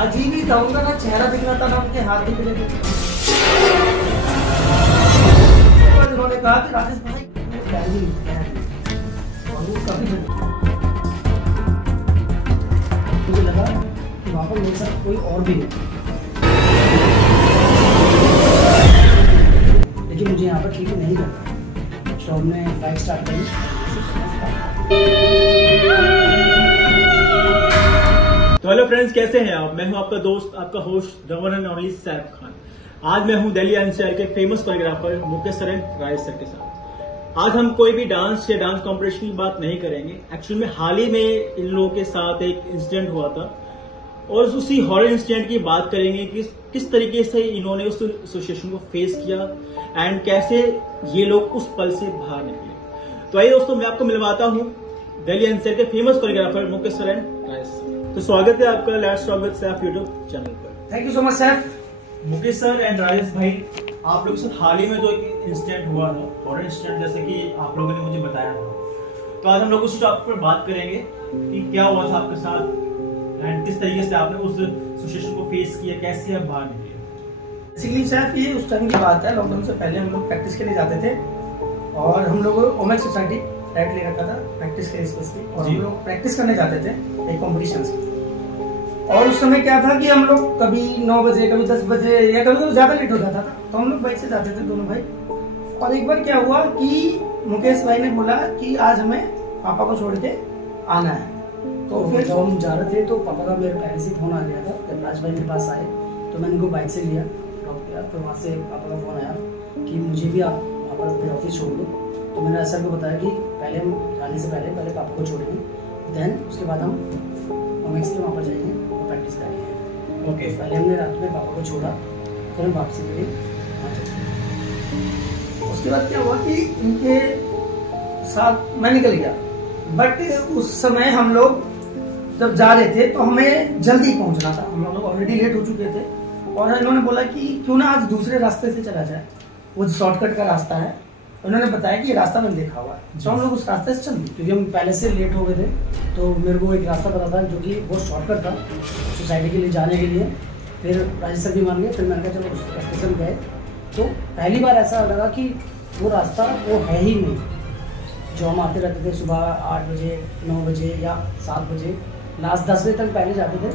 अजीब ही था, उनका ना चेहरा दिख रहा था ना उनके हाथ दिख रहे थे। उन्होंने कहा कि राजेश भाई और वो कभी मुझे लगा कि वहाँ पर मेरे साथ कोई और भी है, लेकिन मुझे यहाँ पर ठीक नहीं लगा। तो हमने बाइक स्टार्ट करी। तो हेलो फ्रेंड्स, कैसे हैं आप? मैं हूं आपका दोस्त, आपका host the one and only Saif Khan. आज मैं हूं दिल्ली एनसीआर के famous choreographer Mukesh sir and Rajesh sir के साथ। आज हम कोई भी डांस या डांस कॉम्पिटिशन की बात नहीं करेंगे। एक्चुअली में हाल ही में इन लोगों के साथ एक इंसिडेंट हुआ था और उसी हॉरर इंसिडेंट की बात करेंगे कि किस तरीके से इन्होंने उस सिचुएशन को फेस किया एंड कैसे ये लोग उस पल से बाहर निकले। तो आइए दोस्तों, मैं आपको मिलवाता हूं दिल्ली एनसीआर के famous choreographer Mukesh sir and Rajesh sir. तो स्वागत है आपका let's talk with Saif YouTube channel पर। Thank you so much Saif. Mukesh sir and Rajesh भाई, आप लोगों के साथ हाल ही में जो एक इंसिडेंट हुआ था, हॉरर इंसिडेंट, जैसे कि आप लोगों ने मुझे बताया था, तो आज हम लोग उस टॉपिक पर बात करेंगे कि क्या हुआ था आपके साथ एंड किस तरीके से आपने उस सिचुएशन को फेस किया, कैसे आप बाहर निकले। बेसिकली सैफ ये उस टाइम की बात है, लॉकडाउन से पहले हम लोग प्रैक्टिस के लिए जाते थे और हम लोग ओमेक सोसाइटी फ्लैट ले रखा था प्रैक्टिस के लिए स्पेशली, और हम लोग प्रैक्टिस करने जाते थे एक कॉम्पिटिशन से। और उस समय क्या था कि हम लोग कभी 9 बजे, कभी 10 बजे या कभी ज्यादा लेट हो जाता था, तो हम लोग बाइक से जाते थे दोनों भाई। और एक बार क्या हुआ कि मुकेश भाई ने बोला कि आज हमें पापा को छोड़ के आना है। तो फिर जब हम जा रहे थे तो पापा का मेरे पहले से फोन आ गया था। जब राज भाई मेरे पास आए तो मैंने उनको बाइक से लिया, ड्रॉप किया। तो वहाँ से पापा का फोन आया कि मुझे भी आप वहाँ पर अपने ऑफिस छोड़ दो। तो मैंने सर को बताया कि पहले हम जाने से पहले पापा को छोड़ेंगे, देन उसके बाद हम ओमेक्स के वहाँ पर जाएंगे, प्रैक्टिस करेंगे। ओके। पहले हमने रात में पापा को छोड़ा, फिर हम वापसी के लिए वहाँ चले। उसके बाद क्या हुआ कि इनके साथ मैं निकल गया, बट उस समय हम लोग जब जा रहे थे तो हमें जल्दी पहुंचना था, हम लोग ऑलरेडी लेट हो चुके थे। और इन्होंने बोला कि क्यों ना आज दूसरे रास्ते से चला जाए, वो शॉर्टकट का रास्ता है। उन्होंने बताया कि ये रास्ता मैंने देखा हुआ है, तो हम लोग उस रास्ते से चल दिए, क्योंकि हम पहले से लेट हो गए थे। तो मेरे को एक रास्ता पता था जो कि बहुत शॉर्टकट था सोसाइटी के लिए जाने के लिए। फिर राजेश सर भी मान गए, फिर मैंने कहा चलो उस रास्ते से हम गए। तो पहली बार ऐसा लगा कि वो रास्ता वो है ही नहीं जो हम आते रहते थे सुबह 8 बजे, 9 बजे या 7 बजे, लास्ट 10 बजे तक पहले जाते थे।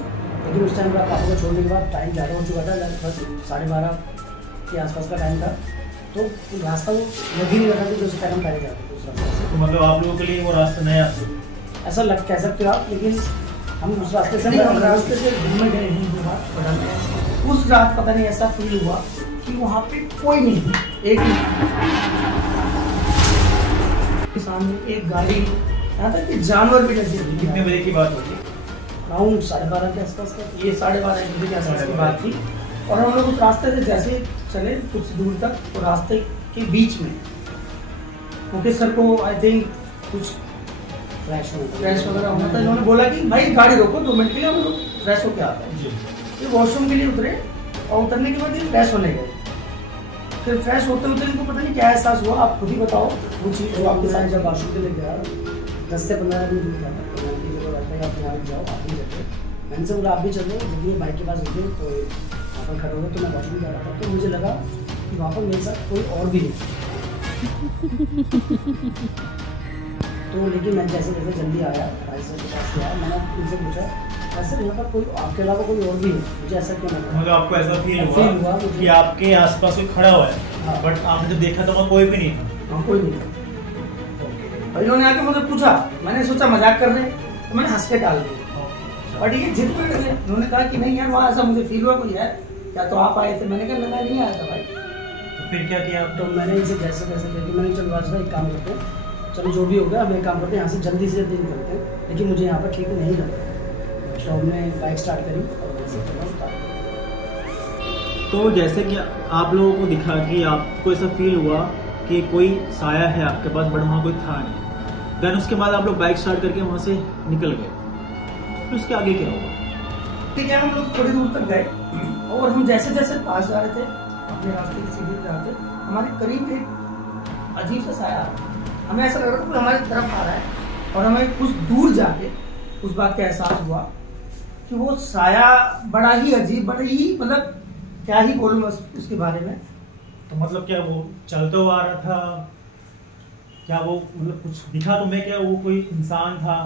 लेकिन उस टाइम पर पापा को छोड़ने के बाद टाइम ज़्यादा हो चुका था, लगभग 12:30 के आसपास का टाइम था। तो रास्ता वो लग ही नहीं रहा था कि जो पहले हम पहले जाते थे उस रास्ते। तो मतलब आप लोगों के लिए वो रास्ता नया था, ऐसा लग कह सकते हो आप, लेकिन हम उस रास्ते से रास्ते से घूमने गए हैं। उस रात पता नहीं ऐसा फील हुआ कि वहाँ पे कोई नहीं, एक सामने एक गाड़ी, यहाँ तक कि जानवर भी नजर नहीं। कितने बजे की बात होगी? अराउंड 12:30 के आसपास का, ये 12:30 बजे के आसपास की बात थी। और हम लोग उस रास्ते से जैसे चले कुछ दूर तक, तो रास्ते के बीच में मुकेश सर को आई थिंक कुछ फ्लैश वगैरह होना था। इन्होंने बोला कि भाई गाड़ी रोको 2 मिनट के लिए, हम लोग फ्रेश होके आते हैं। फिर वॉशरूम के लिए उतरे और उतरने के बाद ये फ्रेश होने गए। फिर फ्रेश होते होते इनको पता नहीं क्या एहसास हुआ, आप खुद ही बताओ वो चीज़ जो आपके साथ। जब वॉशरूम के लिए गया 10 से 15 मिनट दूर था, तो आप यहाँ जाओ, आप भी चलते। मैंने से बोला आप भी चल रहे, लेकिन बाइक के पास रुके तो वहाँ पर खड़े हो गए। तो मैं वॉशरूम जा रहा था, तो मुझे लगा कि वहाँ पर मेरे साथ कोई और भी नहीं। तो लेकिन मैं जैसे जल्दी आया, भाई सर के पास आया, मैंने उनसे पूछा ऐसे यहाँ पर कोई आपके अलावा कोई और भी है, मुझे ऐसा क्यों लगा। मतलब आपको ऐसा फील हुआ कि आपके आसपास कोई खड़ा हुआ है, बट आपने जो देखा था वहाँ कोई भी नहीं था? हाँ, कोई नहीं था। और इन्होंने आके मुझे पूछा, मैंने सोचा मजाक कर रहे हैं, तो मैंने हंस के टाल दिया। बट ये जिद पे लगे, उन्होंने कहा कि नहीं यार वहाँ ऐसा मुझे फील हुआ कोई है क्या, तो आप आए थे? मैंने कहा मैं नहीं आया था भाई। तो फिर क्या किया? तो मैंने इनसे जैसे करके मैंने चलो राज भाई एक काम करते हैं, चलो जो भी हो गया हम एक काम करते हैं, यहाँ से जल्दी से जल्दी निकलते हैं, लेकिन मुझे यहाँ पर ठीक नहीं लगा। तो हमने बाइक स्टार्ट करी और वैसे तो जैसे कि आप लोगों को दिखा कि आपको ऐसा फील हुआ कि कोई साया है आपके पास, बट वहाँ कोई था नहीं। देन उसके बाद आप लोग बाइक स्टार्ट करके वहाँ से निकल गए। तो उसके आगे क्या हुआ? ठीक है, हम लोग थोड़ी दूर तक गए और हम जैसे जैसे पास जा रहे थे अपने रास्ते की सीधे जाते, हमारे करीब एक अजीब सा साया आ रहा। हमें ऐसा लग रहा था कि हमारी तरफ आ रहा है, और हमें कुछ दूर जाके उस बात का एहसास हुआ कि वो साया बड़ा ही अजीब, बड़ा ही मतलब क्या ही बोलूं मैं उसके बारे में। तो मतलब क्या वो चलते हुआ आ रहा था, क्या वो मतलब कुछ दिखा तुम्हें, क्या वो कोई इंसान था,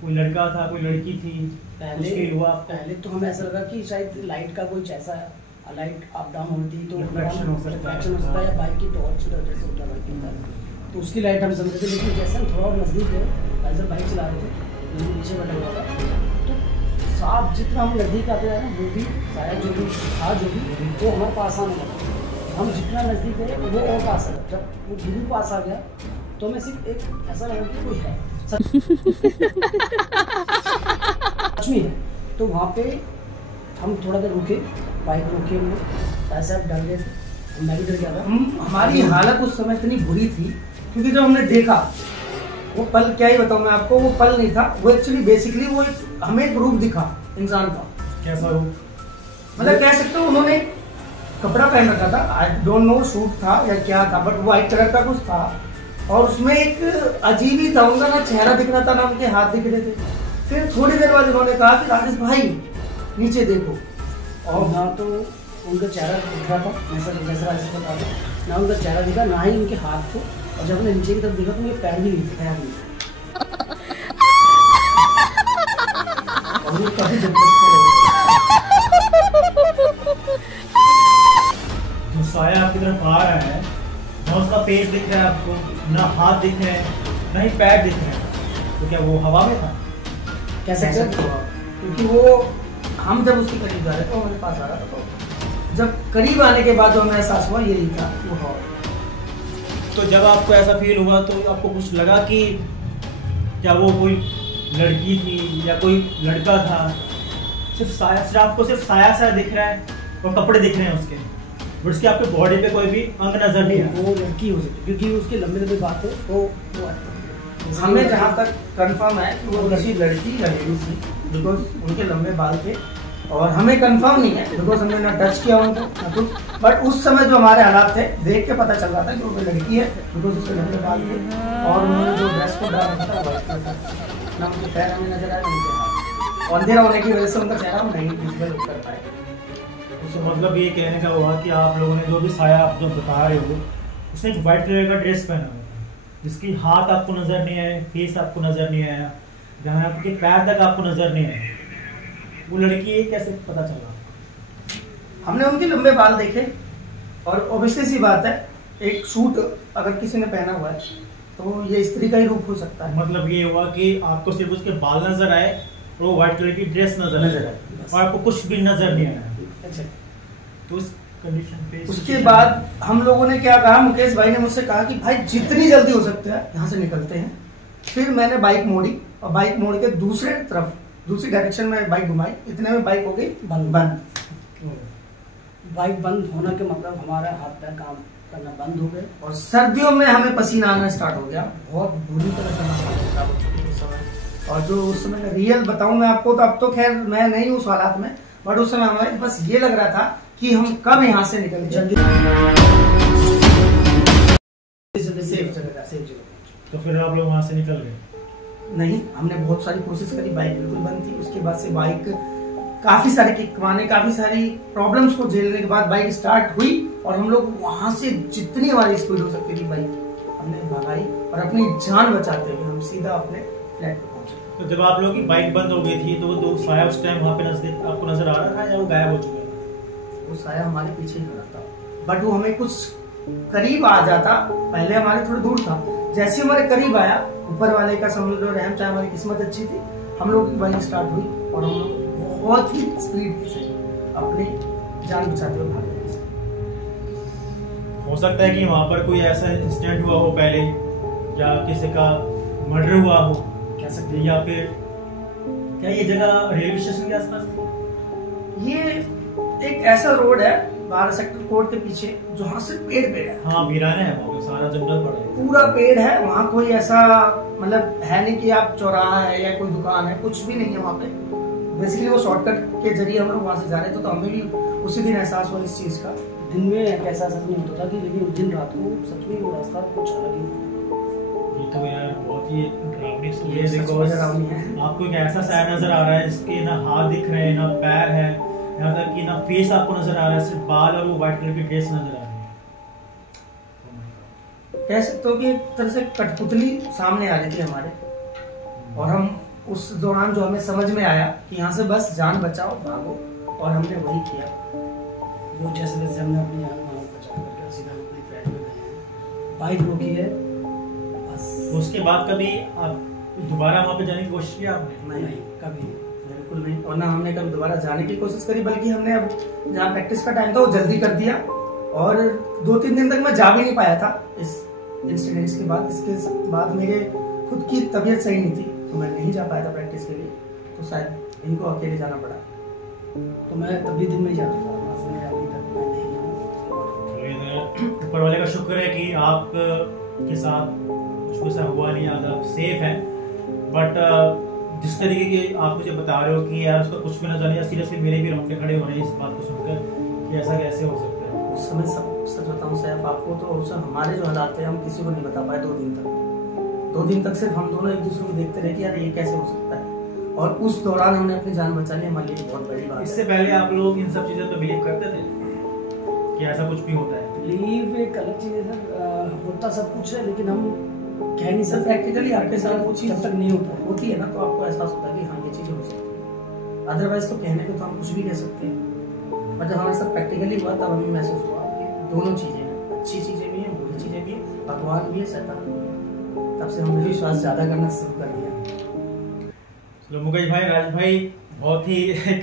कोई लड़का था, कोई लड़की थी? पहले तो हमें ऐसा लगा कि शायद लाइट का कुछ ऐसा लाइट अप डाउन होती तो रिफ्लेक्शन हो सकता है, या बाइक की टॉर्च की वजह से होता है, तो उसकी लाइट हम समझते थे। लेकिन जैसे हम थोड़ा और नजदीक गए, भाई साहब बाइक चला रहे थे, नीचे बैठा हुआ था, तो साफ जितना हम नजदीक आते हैं वो भी साया जो भी था वो हमारे पास आने लगा। हम जितना नजदीक गए वो और पास आ गया। जब वो बिल्कुल पास आ गया तो हमें सिर्फ एक ऐसा लगा कि कोई है, सच में है। तो वहाँ पे हम थोड़ा देर रुके, बाइक रोके, हम लोग ऐसे आप डर गए थे, मैं भी डर गया था। हमारी हालत उस समय इतनी बुरी थी क्योंकि जब हमने देखा वो पल, क्या ही बताऊं मैं आपको, वो पल नहीं था, वो एक्चुअली बेसिकली वो हमें एक रूप दिखा इंसान का। कैसा रूप? मतलब कह सकते हो उन्होंने कपड़ा पहन रखा था, आई डोंट नो सूट था या क्या था, बट व्हाइट कलर का कुछ था, और उसमें एक अजीब ही था, उनका ना चेहरा दिख रहा था ना उनके हाथ दिख रहे थे। फिर थोड़ी देर बाद उन्होंने कहा कि राजेश भाई नीचे देखो, और ना तो उनका चेहरा दिख रहा था जैसा राजेश बता था, ना उनका चेहरा दिखा, ना ही उनके हाथ थे, और जब हमने नीचे की तरफ देखा तो उनके पैर भी नहीं थे, पैर नहीं। और वो काफी जो साया आपकी तरफ आ रहा है, ना उसका पेट दिख रहा है आपको, ना हाथ दिख रहे हैं, ना ही पैर दिख रहे हैं, तो क्या वो हवा में था? कह सकते हैं, क्योंकि वो हम जब उसके करीब जा रहे थे, तो हमारे पास आ रहा था, तो जब करीब आने के बाद जो हमें एहसास हुआ यही था वो हवा। तो जब आपको ऐसा फील हुआ तो आपको कुछ लगा कि क्या वो कोई लड़की थी या कोई लड़का था? सिर्फ साया, सिर्फ आपको सिर्फ साया सा दिख रहा है और कपड़े दिख रहे हैं उसके, बट उसके आपके बॉडी पे कोई भी अंग नजर नहीं है। वो लड़की हो सकती क्योंकि उसके लंबे लंबे बात थे, तो हमें जहाँ तक कंफर्म है कि वो किसी लड़की या लेडी थी, बिकॉज उनके लंबे बाल थे, और हमें कंफर्म नहीं है बिकॉज हमने ना टच किया उनको ना कुछ, बट उस समय जो हमारे हालात थे देख के पता चल रहा था कि वो लड़की है, बिकॉज उसके लंबे बाल थे, और उन्होंने जो ड्रेस को डाल रखा था वो व्हाइट कलर का, ना उनके पैर हमें नजर आए ना उनके हाथ, और अंधेरा होने की वजह से उनका चेहरा हम नहीं विजिबल कर पाए। तो मतलब ये कहने का हुआ कि आप लोगों ने जो भी साया आप जो बता रहे हो, उसने एक व्हाइट कलर का ड्रेस पहना हुआ था, जिसकी हाथ आपको नजर नहीं आया, फेस आपको नजर नहीं आया, जहाँ आपके पैर तक आपको नजर नहीं आया, वो लड़की है कैसे पता चला? हमने उनके लंबे बाल देखे, और ऑब्वियसली सी बात है एक सूट अगर किसी ने पहना हुआ है तो ये स्त्री का ही रूप हो सकता है। मतलब ये हुआ कि आपको सिर्फ उसके बाल नजर आए और वो व्हाइट कलर की ड्रेस नजर आए, और आपको कुछ भी नजर नहीं आया। तो उस कंडीशन पे उसके बाद हम लोगों ने क्या कहा, मुकेश भाई ने मुझसे कहा कि भाई जितनी जल्दी हो सकता है यहाँ से निकलते हैं। फिर मैंने बाइक मोड़ी, और बाइक मोड़ के दूसरी डायरेक्शन में बाइक घुमाई, इतने में बाइक हो गई बंद। बाइक बंद होने के मतलब हमारा हाथ पैर काम करना बंद हो गए, और सर्दियों में हमें पसीना आना स्टार्ट हो गया, बहुत बुरी तरह से खराब हो चुकी उस समय। और जो उस समय रियल बताऊं मैं आपको, तो अब तो खैर मैं नहीं उस हालात में, बट उस समय हमें बस ये लग रहा था कि हम कब यहाँ से निकल जल्दी सेफ जगह। तो फिर आप लोग वहां से निकल गए? नहीं, हमने बहुत सारी कोशिश करी, बाइक बिल्कुल बंद थी। उसके बाद से बाइक काफी सारे किक मारने, काफी सारी प्रॉब्लम्स को झेलने के बाद बाइक स्टार्ट हुई, और हम लोग वहां से जितनी हमारी स्पीड हो सकती थी बाइक हमने भगाई, और अपनी जान बचाते हुए हम सीधा अपने फ्लैट पे पहुंचे। तो जब आप लोगों की बाइक बंद हो गई थी तो वो दो साया उस टाइम वहाँ पे नजदीक आपको नजर आ रहा था या वो गायब हो चुका था? वो साया हमारे पीछे ही खड़ा था, बट वो हमें कुछ करीब आ जाता, पहले हमारे थोड़ी दूर था, जैसे हमारे करीब आया, ऊपर वाले का समझ लो रहम, चाहे हमारी किस्मत अच्छी थी, हम लोग की बाइक स्टार्ट हुई, और हम लोग बहुत ही स्पीड से अपनी जान बचाते हुए भाग गए। हो सकता है कि वहाँ पर कोई ऐसा इंसिडेंट हुआ हो पहले, या किसी का मर्डर हुआ हो, कह सकते हैं, या फिर क्या ये जगह रेलवे स्टेशन के आसपास थी? ये एक ऐसा रोड है 12 सेक्टर कोर्ट के पीछे, जहाँ से पेड़ है। हाँ, वीराना है वहाँ पे, सारा जंगल पड़ा है, पूरा पेड़ है, वहाँ कोई ऐसा मतलब है नहीं कि आप चौराहा है या कोई दुकान है, कुछ भी नहीं है वहाँ पे। बेसिकली वो शॉर्टकट के जरिए हम लोग वहाँ से जा रहे थे, तो हमें भी उसी दिन एहसास हुआ इस चीज का। दिन में कैसा सच नहीं होता था कि, लेकिन उस दिन रात को सच में वो रास्ता कुछ अलग ही ये तो यार बहुत ही डरावनी स्टोरी है। देखो आपको एक ऐसा सैड नजर आ रहा है जिसके ना हाथ दिख रहे हैं, ना पैर है, यहाँ तक कि ना फेस आपको नजर आ रहा है, सिर्फ बाल और वो व्हाइट कलर की ड्रेस नजर आ रही है। कह सकते हो कि एक तरह से कठपुतली सामने आ रही थी हमारे, और हम उस दौरान जो हमें समझ में आया कि यहाँ से बस जान बचाओ, भागो, और हमने वही किया। वो जैसे जैसे हमने अपनी जान बचा करके सीधा अपने फ्लैट में गए हैं, बाइक रोकी है बस। उसके बाद कभी आप दोबारा वहाँ पे जाने की कोशिश की आपने? नहीं, कभी बिल्कुल नहीं, और ना हमने कभी दोबारा जाने की कोशिश करी, बल्कि हमने अब जहाँ प्रैक्टिस का टाइम था वो जल्दी कर दिया, और 2-3 दिन तक मैं जा भी नहीं पाया था इस इंसिडेंट्स के बाद। इसके बाद मेरे खुद की तबीयत सही नहीं थी, तो मैं नहीं जा पाया था प्रैक्टिस के लिए, तो शायद इनको अकेले जाना पड़ा। तो मैं तभी दिन में ही जाता था, अभी तक मैं नहीं गया। ऊपर वाले का शुक्र है कि आप के साथ कुछ ऐसा हुआ नहीं, आप सेफ हैं। बट जिस तरीके की आप मुझे बता रहे हो कि यार उसका कुछ भी ना जाने, सीरियसली मेरे भी रोंगटे खड़े हो रहे हैं इस बात को सुनकर कि ऐसा कैसे हो सकता है। उस समय सब सच बताऊं सैफ आपको, तो उस हमारे जो हालात थे हम किसी को नहीं बता पाए 2 दिन तक। 2 दिन तक सिर्फ हम दोनों एक दूसरे को देखते रहे कि यार ये कैसे हो सकता है, और उस दौरान हमने अपनी जान बचा ली, हमारे लिए बहुत बड़ी बात है। इससे पहले आप लोग इन सब चीजों पर बिलीव करते थे कि ऐसा कुछ भी होता है? बिलीव एक अलग चीज है सर, होता सब कुछ है, लेकिन हम कह नहीं सर सकते। प्रैक्टिकली आपके साथ वो चीज जब तक नहीं होता होती है ना, तो आपको एहसास होता है कि हाँ ये चीजें हो सकती है। अदरवाइज तो कहने को तो हम कुछ भी कह सकते हैं, पर जब हमारे साथ प्रैक्टिकली हुआ तब हमें महसूस हुआ कि दोनों चीजें हैं, अच्छी चीजें भी हैं, बुरी चीजें भी हैं, भगवान भी है, शैतान भी है। तब से हमने विश्वास ज्यादा करना शुरू कर दिया। चलो मुकेश भाई, राज भाई, बहुत ही एक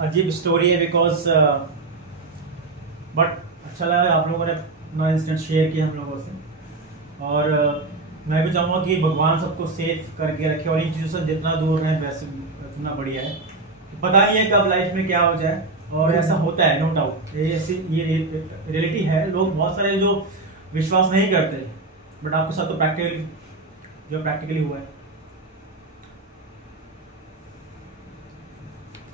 अजीब स्टोरी है, बिकॉज बट अच्छा लगा आप लोगों ने अपना इंसिडेंट शेयर किया हम लोगों से। और मैं भी चाहूँगा कि भगवान सबको सेफ करके रखे, और इन चीज़ों से जितना दूर रहें वैसे उतना बढ़िया है। पता नहीं है कब लाइफ में क्या हो जाए, और ऐसा होता है, नो डाउट, ये रियलिटी है। लोग बहुत सारे जो विश्वास नहीं करते, बट आपके साथ तो प्रैक्टिकली हुआ है।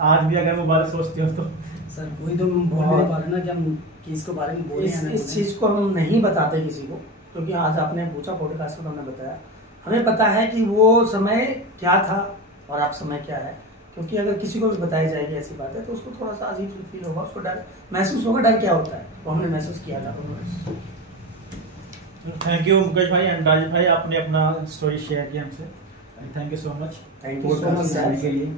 आज भी अगर वो बात सोचते हो तो सर वही तो हम बोल नहीं पा रहे ना कि हम केस के बारे में बोले इस चीज को हम नहीं बताते किसी को, क्योंकि आज आपने पूछा पॉडकास्ट में, हमने बताया, हमें पता है कि वो समय क्या था और आप समय क्या है। क्योंकि अगर किसी को भी बताई जाएगी ऐसी बात है तो उसको थोड़ा सा अजीब फील होगा, उसको डर महसूस होगा। डर क्या होता है वो हमने महसूस किया था। थैंक यू मुकेश भाई एंड राजीव भाई, आपने अपना स्टोरी शेयर किया हमसे। Thank you so much. Thank you so much के लिए।